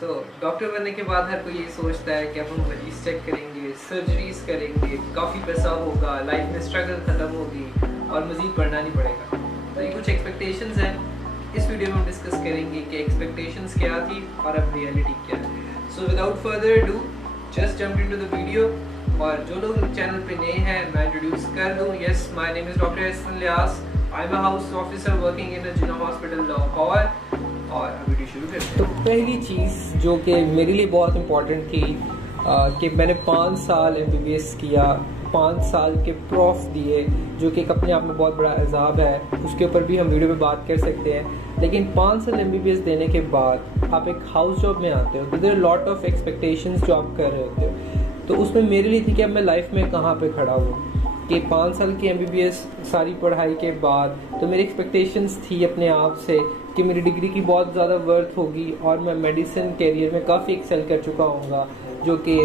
Doctor बनने के बाद हर कोई ये सोचता है कि अब हम मरीज चेक करेंगे, सर्जरीज करेंगे, काफ़ी पैसा होगा, लाइफ में स्ट्रगल ख़त्म होगी और मज़ीद पढ़ना नहीं पड़ेगा। तो ये कुछ एक्सपेक्टेशंस हैं, इस वीडियो में हम डिस्कस करेंगे कि एक्सपेक्टेशंस क्या थी और अब रियलिटी क्या है। So without further do just jump into the video. और जो लोग चैनल पे नए हैं मैं इंट्रोड्यूस कर दूँ। Yes, my name is doctor Ehsan Ilyas. I am a house officer working in Jinnah hospital Lahore. और वीडियो शुरू करते हैं। तो पहली चीज़ जो कि मेरे लिए बहुत इम्पॉर्टेंट थी कि मैंने 5 साल MBBS किया, 5 साल के प्रूफ दिए, जो कि एक अपने आप में बहुत बड़ा एजाब है। उसके ऊपर भी हम वीडियो में बात कर सकते हैं। लेकिन 5 साल MBBS देने के बाद आप एक हाउस जॉब में आते हो तो देयर लॉट ऑफ एक्सपेक्टेशंस जो आप कर रहे होते हो। तो उसमें मेरे लिए थी कि अब मैं लाइफ में कहाँ पे खड़ा हूँ, कि 5 साल की MBBS सारी पढ़ाई के बाद तो मेरी एक्सपेक्टेशंस थी अपने आप से कि मेरी डिग्री की बहुत ज़्यादा वर्थ होगी और मैं मेडिसिन कैरियर में काफ़ी एक्सेल कर चुका हूँगा, जो कि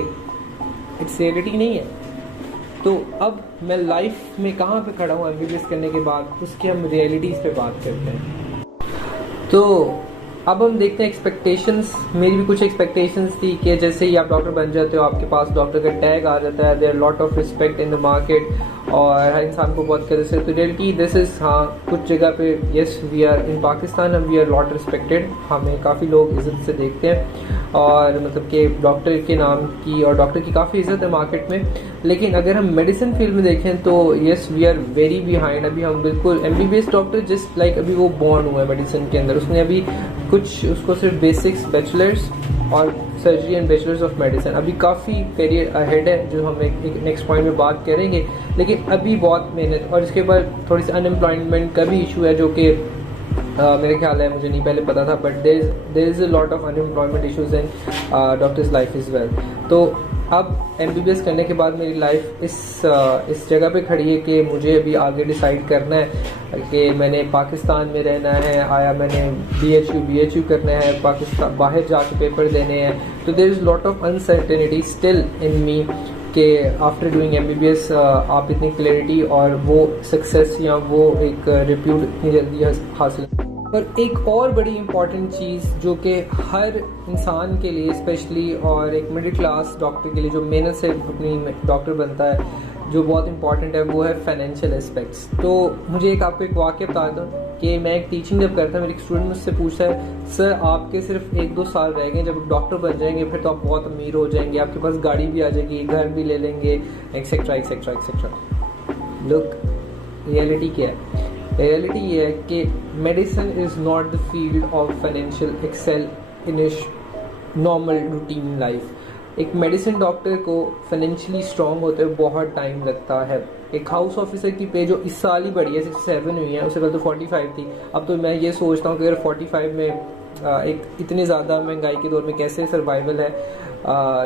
इट्स रियलिटी नहीं है। तो अब मैं लाइफ में कहाँ पे खड़ा हूँ MBBS करने के बाद, उसकी हम रियलिटीज़ पे बात करते हैं। तो अब हम देखते हैं एक्सपेक्टेशंस। मेरी भी कुछ एक्सपेक्टेशंस थी कि जैसे ही आप डॉक्टर बन जाते हो आपके पास डॉक्टर का टैग आ जाता है, there lot of respect in the market और हर इंसान को बहुत कदर से। तो रियलिटी दिस इज़, हाँ कुछ जगह पे yes we are in Pakistan we are lot respected, हमें काफ़ी लोग इज़्ज़त से देखते हैं और मतलब कि डॉक्टर के नाम की और डॉक्टर की काफ़ी इज़्ज़त है मार्केट में। लेकिन अगर हम मेडिसिन फील्ड में देखें तो yes we are very behind. अभी हम बिल्कुल MBBS डॉक्टर जस्ट लाइक अभी वो बॉर्न हुआ है मेडिसिन के अंदर, उसने अभी कुछ उसको सिर्फ बेसिक्स बैचलर्स और surgery and bachelors of medicine, अभी काफ़ी करियर अहेड है जो हम एक नेक्स्ट पॉइंट में बात करेंगे। लेकिन अभी बहुत मेहनत और इसके बाद थोड़ी सी अनएम्प्लॉयमेंट का भी इशू है, जो कि मेरे ख्याल है, मुझे नहीं पहले पता था, but there is a lot of unemployment issues in doctors life is well. तो अब MBBS करने के बाद मेरी लाइफ इस जगह पे खड़ी है कि मुझे अभी आगे डिसाइड करना है कि मैंने पाकिस्तान में रहना है, आया मैंने BHU करना है, पाकिस्तान बाहर जाके पेपर देने हैं। तो there is lot of uncertainty still in me कि आफ्टर डूइंग MBBS आप इतनी क्लैरिटी और वो सक्सेस या वो एक रिप्यूट इतनी जल्दी हासिल। और एक और बड़ी इम्पॉर्टेंट चीज़ जो कि हर इंसान के लिए स्पेशली और एक मिडिल क्लास डॉक्टर के लिए जो मेहनत से अपनी डॉक्टर बनता है, जो बहुत इंपॉर्टेंट है, वो है फाइनेंशियल एस्पेक्ट्स। तो मुझे आपको एक वाक़या बताता हूँ कि मैं एक टीचिंग जब करता मेरे एक स्टूडेंट मुझसे पूछता है, सर आपके सिर्फ 1-2 साल रह गए, जब डॉक्टर बन जाएंगे फिर तो आप बहुत अमीर हो जाएंगे, आपके पास गाड़ी भी आ जाएगी, घर भी ले लेंगे, etcetera etcetera etcetera. Look, reality क्या है? रियलिटी ये है कि medicine is not the field of financial excel in a normal routine life. एक मेडिसिन डॉक्टर को फाइनेंशियली स्ट्रॉन्ग होते हुए बहुत टाइम लगता है। एक हाउस ऑफिसर की पे जो इस साल ही बढ़ी है, 67 हुई है, उससे पहले तो 45 थी। अब तो मैं ये सोचता हूँ कि अगर 45 में एक इतनी ज़्यादा महंगाई के दौर में कैसे सर्वाइवल है,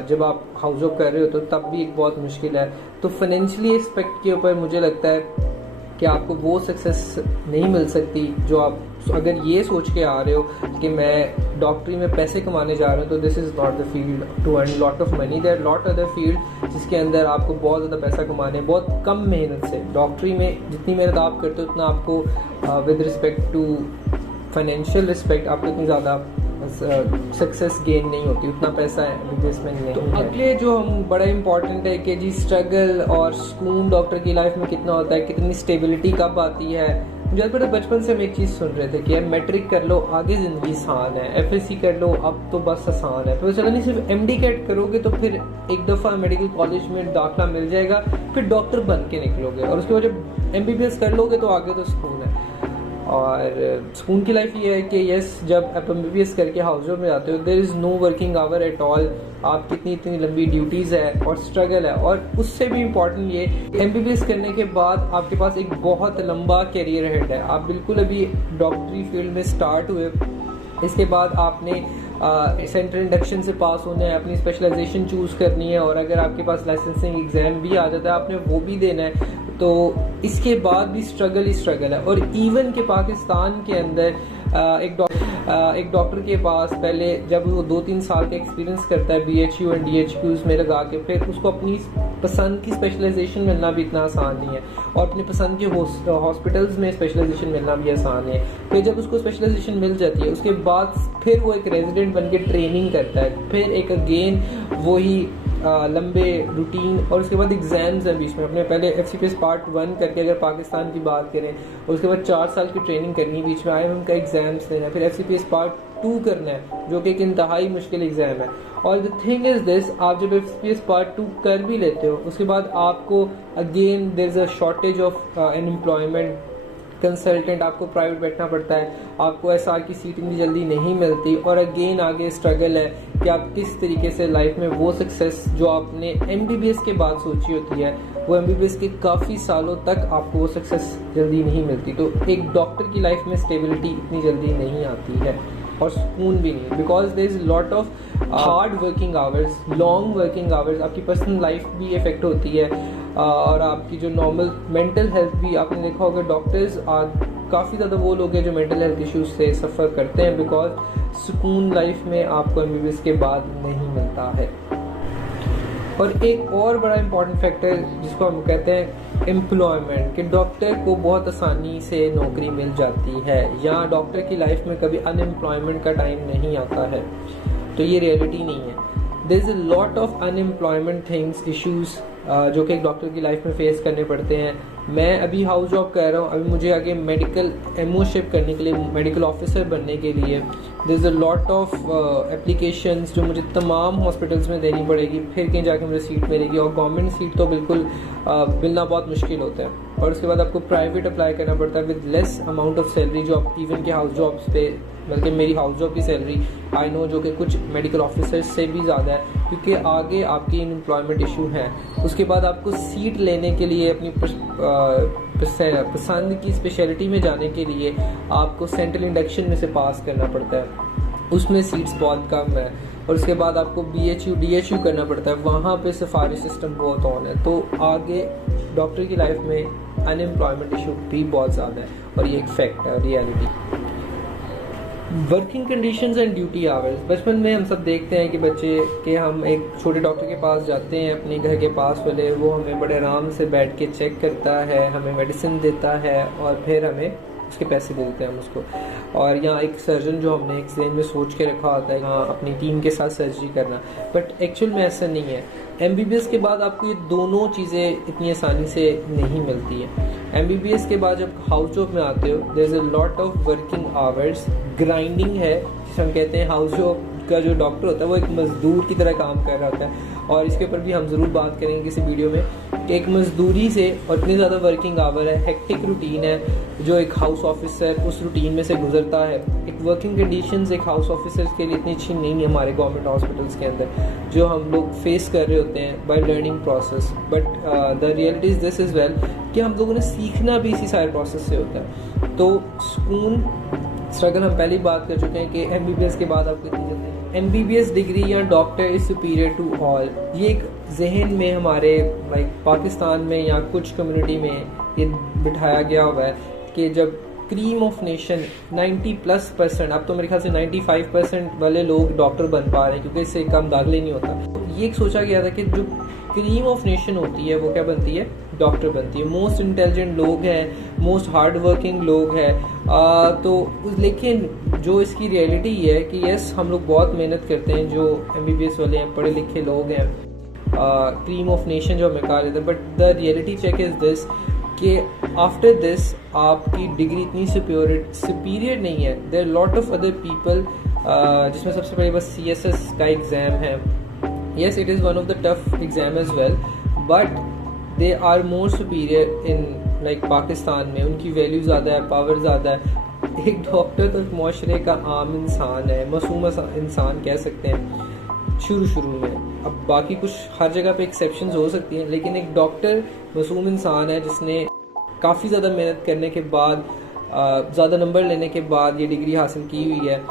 जब आप हाउस जॉब कर रहे हो तो तब भी एक बहुत मुश्किल है। तो फाइनेंशियली एस्पेक्ट के ऊपर मुझे लगता है कि आपको वो सक्सेस नहीं मिल सकती जो आप अगर ये सोच के आ रहे हो कि मैं डॉक्टरी में पैसे कमाने जा रहा हूँ। तो this is not the field to earn lot of money. There lot other field जिसके अंदर आपको बहुत ज़्यादा पैसा कमाने, बहुत कम मेहनत से। डॉक्टरी में जितनी मेहनत आप करते हो उतना आपको with respect to financial respect आपको इतनी ज़्यादा सक्सेस गेन नहीं होती, उतना पैसा MBBS में नहीं। तो अगले जो हम बड़ा इंपॉर्टेंट है कि जी स्ट्रगल और सुकून डॉक्टर की लाइफ में कितना होता है, कितनी स्टेबिलिटी कब आती है। जब बड़े बचपन से हम एक चीज़ सुन रहे थे कि मैट्रिक कर लो आगे ज़िंदगी आसान है, FSC कर लो अब तो बस आसान है, फिर चलो नहीं सिर्फ MD कैट करोगे तो फिर एक दफ़ा मेडिकल कॉलेज में दाखिला मिल जाएगा, फिर डॉक्टर बन के निकलोगे और उसके बाद जब MBBS कर लोगे तो आगे तो सुकून है। और सुकून की लाइफ ये है कि यस जब आप MBBS करके हाउस जॉब में जाते हो there is no working hour at all. आप कितनी इतनी लंबी ड्यूटीज़ है और स्ट्रगल है। और उससे भी इम्पॉर्टेंट ये MBBS करने के बाद आपके पास एक बहुत लंबा करियर हेड है। आप बिल्कुल अभी डॉक्टरी फील्ड में स्टार्ट हुए, इसके बाद आपने सेंटर इंडक्शन से पास होना है, अपनी स्पेशलाइजेशन चूज़ करनी है और अगर आपके पास लाइसेंसिंग एग्ज़ाम भी आ जाता है आपने वो भी देना है। तो इसके बाद भी स्ट्रगल ही स्ट्रगल है। और इवन के पाकिस्तान के अंदर एक एक डॉक्टर के पास पहले जब वो 2-3 साल का एक्सपीरियंस करता है BHU एंड DHQs में लगा के, फिर उसको अपनी पसंद की स्पेशलाइजेशन मिलना भी इतना आसान नहीं है, और अपनी पसंद के हॉस्पिटल्स में स्पेशलाइजेशन मिलना भी आसान है। फिर जब उसको स्पेशलाइजेशन मिल जाती है, उसके बाद फिर वो एक रेजिडेंट बन के ट्रेनिंग करता है, फिर एक अगेन वही लंबे रूटीन, और उसके बाद एग्ज़ाम्स हैं बीच में। अपने पहले FCPS पार्ट 1 करके अगर पाकिस्तान की बात करें, और उसके बाद 4 साल की ट्रेनिंग करनी है, बीच में IIM का एग्ज़ाम्स देना है, फिर FCPS पार्ट 2 करना है जो कि एक इंतहाई मुश्किल एग्ज़ाम है। और द थिंग इज़ दिस, आप जब FCPS पार्ट 2 कर भी लेते हो, उसके बाद आपको again there is a shortage of unemployment consultant, आपको प्राइवेट बैठना पड़ता है, आपको SR की सीट इतनी जल्दी नहीं मिलती, और अगेन आगे स्ट्रगल है कि आप किस तरीके से लाइफ में वो सक्सेस जो आपने MBBS के बाद सोची होती है, वो MBBS के काफ़ी सालों तक आपको वो सक्सेस जल्दी नहीं मिलती। तो एक डॉक्टर की लाइफ में स्टेबिलिटी इतनी जल्दी नहीं आती है, और सुकून भी नहीं, because there is lot of hard working hours, long working hours, आपकी पर्सनल लाइफ भी इफेक्ट होती है, और आपकी जो नॉर्मल मेंटल हेल्थ भी, आपने देखा होगा डॉक्टर्स काफ़ी ज़्यादा वो लोग हैं जो मेंटल हेल्थ इश्यूज से सफ़र करते हैं, बिकॉज सुकून लाइफ में आपको MBBS के बाद नहीं मिलता है। और एक और बड़ा इम्पॉर्टेंट फैक्टर जिसको हम कहते हैं एम्प्लॉयमेंट, कि डॉक्टर को बहुत आसानी से नौकरी मिल जाती है, या डॉक्टर की लाइफ में कभी अनएम्प्लॉयमेंट का टाइम नहीं आता है, तो ये रियलिटी नहीं है। There is a lot of unemployment things, issues जो कि एक डॉक्टर की लाइफ में फेस करने पड़ते हैं। मैं अभी हाउस जॉब कर रहा हूँ, अभी मुझे आगे मेडिकल MO करने के लिए, मेडिकल ऑफिसर बनने के लिए there is a lot of applications जो मुझे तमाम हॉस्पिटल्स में देनी पड़ेगी, फिर कहीं जाके मुझे सीट मिलेगी, और गवर्नमेंट सीट तो बिल्कुल मिलना बहुत मुश्किल होता है। और उसके बाद आपको प्राइवेट अप्लाई करना पड़ता है with less amount of salary, जो आप इवन के हाउस जॉब्स पे, बल्कि मेरी हाउस जॉब की सैलरी आई नो जो कि कुछ मेडिकल ऑफिसर्स से भी ज़्यादा है, क्योंकि आगे आपकी अनएम्प्लॉयमेंट इशू है। उसके बाद आपको सीट लेने के लिए, अपनी पसंद की स्पेशलिटी में जाने के लिए आपको सेंट्रल इंडक्शन में से पास करना पड़ता है, उसमें सीट्स बहुत कम है। और उसके बाद आपको BHU DHU करना पड़ता है, वहाँ पे सिफारिश सिस्टम बहुत ऑन है। तो आगे डॉक्टर की लाइफ में अनएम्प्लॉयमेंट इशू भी बहुत ज़्यादा है, और ये एक फैक्ट है, reality. Working conditions and duty hours, बचपन में हम सब देखते हैं कि बच्चे के हम एक छोटे डॉक्टर के पास जाते हैं, अपने घर के पास वाले, वो हमें बड़े आराम से बैठ के चेक करता है, हमें मेडिसिन देता है, और फिर हमें उसके पैसे दे देते हैं हम उसको। और यहाँ एक सर्जन जो हमने एक जहन में सोच के रखा होता है, हाँ अपनी टीम के साथ सर्जरी करना, बट एक्चुअल में ऐसा नहीं है। MBBS के बाद आपको ये दोनों चीज़ें इतनी आसानी से नहीं मिलती है। MBBS के बाद जब हाउस जॉब में आते हो, there is a lot of working hours, grinding है जिसे हम कहते हैं। हाउस जॉब का जो डॉक्टर होता है वो एक मज़दूर की तरह काम कर रहा होता है, और इसके ऊपर भी हम ज़रूर बात करेंगे किसी वीडियो में, कि एक मज़दूरी से और इतनी ज़्यादा वर्किंग आवर है, हेक्टिक रूटीन है जो एक हाउस ऑफिसर उस रूटीन में से गुजरता है। एक वर्किंग कंडीशंस एक हाउस ऑफिसर के लिए इतनी अच्छी नहीं है हमारे गवर्नमेंट हॉस्पिटल्स के अंदर, जो हम लोग फेस कर रहे होते हैं by learning process. But the reality is this is well कि हम लोगों ने सीखना भी इसी सारे प्रोसेस से होता है। तो सुकून, स्ट्रगल हम पहले ही बात कर चुके हैं कि MBBS के बाद आपको इतनी जल्दी MBBS डिग्री या doctor is superior to all, ये एक जहन में हमारे लाइक पाकिस्तान में या कुछ कम्युनिटी में ये बिठाया गया हुआ है कि जब क्रीम ऑफ नेशन 90+%, अब तो मेरे ख्याल से 95% वाले लोग डॉक्टर बन पा रहे हैं, क्योंकि इससे कम दाखिले नहीं होता। तो ये एक सोचा गया था कि जो क्रीम ऑफ नेशन होती है वो क्या बनती है, डॉक्टर बनती है। मोस्ट इंटेलिजेंट लोग हैं, मोस्ट हार्ड वर्किंग लोग हैं, तो लेकिन जो इसकी रियलिटी है कि यस हम लोग बहुत मेहनत करते हैं, जो MBBS वाले हैं, पढ़े लिखे लोग हैं, क्रीम ऑफ नेशन जो हमें कहा जाता है, but the reality check is this कि आफ्टर दिस आपकी डिग्री इतनी सुपीरियर नहीं है। There are lot of other people, जिसमें सबसे पहले बस CSS का एग्ज़ाम है। Yes it is one of the tough exam as well, but they are more superior in like Pakistan में, उनकी वैल्यू ज़्यादा है, पावर ज़्यादा है। एक डॉक्टर तो एक माशरे का आम इंसान है, मासूम इंसान कह सकते हैं शुरू में। अब बाकी कुछ हर जगह पे एक्सेप्शंस हो सकती हैं, लेकिन एक डॉक्टर मासूम इंसान है जिसने काफ़ी ज़्यादा मेहनत करने के बाद, ज़्यादा नंबर लेने के बाद ये डिग्री हासिल की हुई है।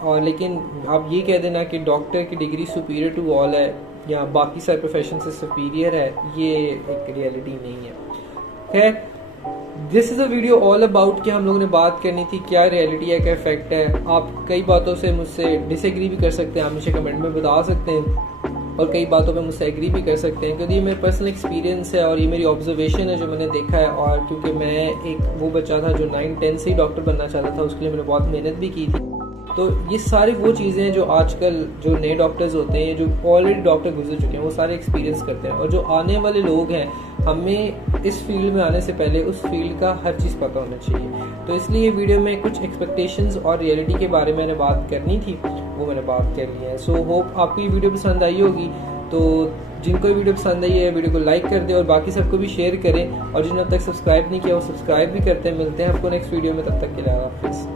और लेकिन आप ये कह देना कि डॉक्टर की डिग्री सुपीरियर टू ऑल है या बाकी सारे प्रोफेशन से सुपीरियर है, ये एक रियलिटी नहीं है। खैर this is a video all about कि हम लोगों ने बात करनी थी क्या रियलिटी है, क्या इफेक्ट है। आप कई बातों से मुझसे डिसएग्री भी कर सकते हैं, आप मुझे कमेंट में बता सकते हैं, और कई बातों पे मुझसे एग्री भी कर सकते हैं, क्योंकि ये मेरा पर्सनल एक्सपीरियंस है और ये मेरी ऑब्जर्वेशन है जो मैंने देखा है। और क्योंकि मैं एक वो बच्चा था जो 9-10 से ही डॉक्टर बनना चाहता था, उसके लिए मैंने बहुत मेहनत भी की थी। तो ये सारी वो चीज़ें हैं जो आजकल जो नए डॉक्टर्स होते हैं, जो ऑलरेडी डॉक्टर गुजर चुके हैं, वो सारे एक्सपीरियंस करते हैं। और जो आने वाले लोग हैं, हमें इस फील्ड में आने से पहले उस फील्ड का हर चीज़ पता होना चाहिए। तो इसलिए ये वीडियो में कुछ एक्सपेक्टेशंस और रियलिटी के बारे में मैंने बात करनी थी, वो मैंने बात कर ली है। सो होप आपको ये वीडियो पसंद आई होगी। तो जिनको वीडियो पसंद आई है, वीडियो को लाइक कर दें और बाकी सबको भी शेयर करें, और जिन्होंने अब तक सब्सक्राइब नहीं किया वो सब्सक्राइब भी करते हैं। मिलते हैं आपको नेक्स्ट वीडियो में, तब तक के लिए हाफिज़।